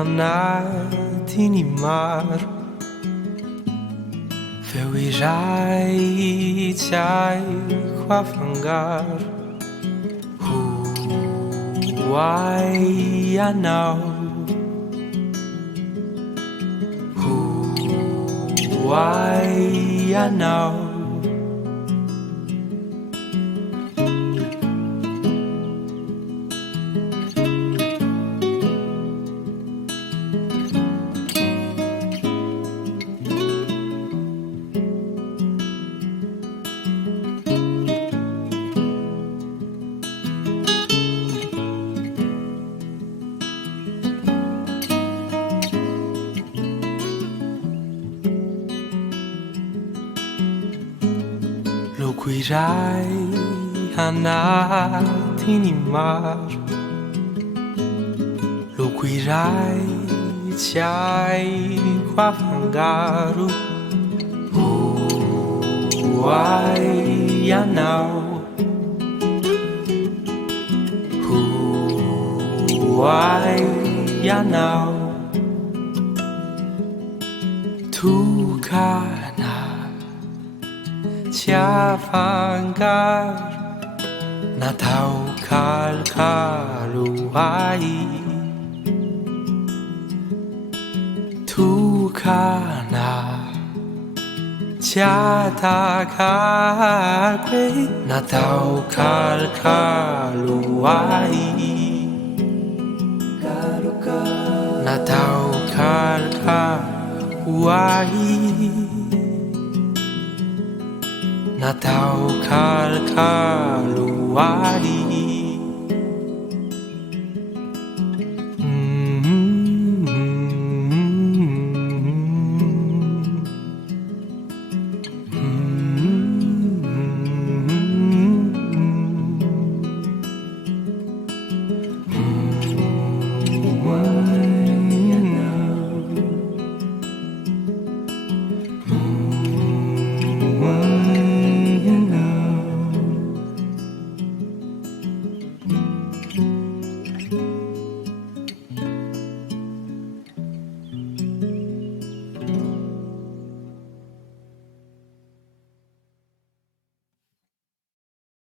anatiny maro feo iray tsy haiko afangaro hoay ianao hoay ianao loko iray anatiny maro loko iray tsy haiko afangaro hoay ianao hoay ianao tokana tsy afangaro natao kalokalo ay tokana tsy atakako natao kalokalo ay natao kalokalo ay natao kalokalo ay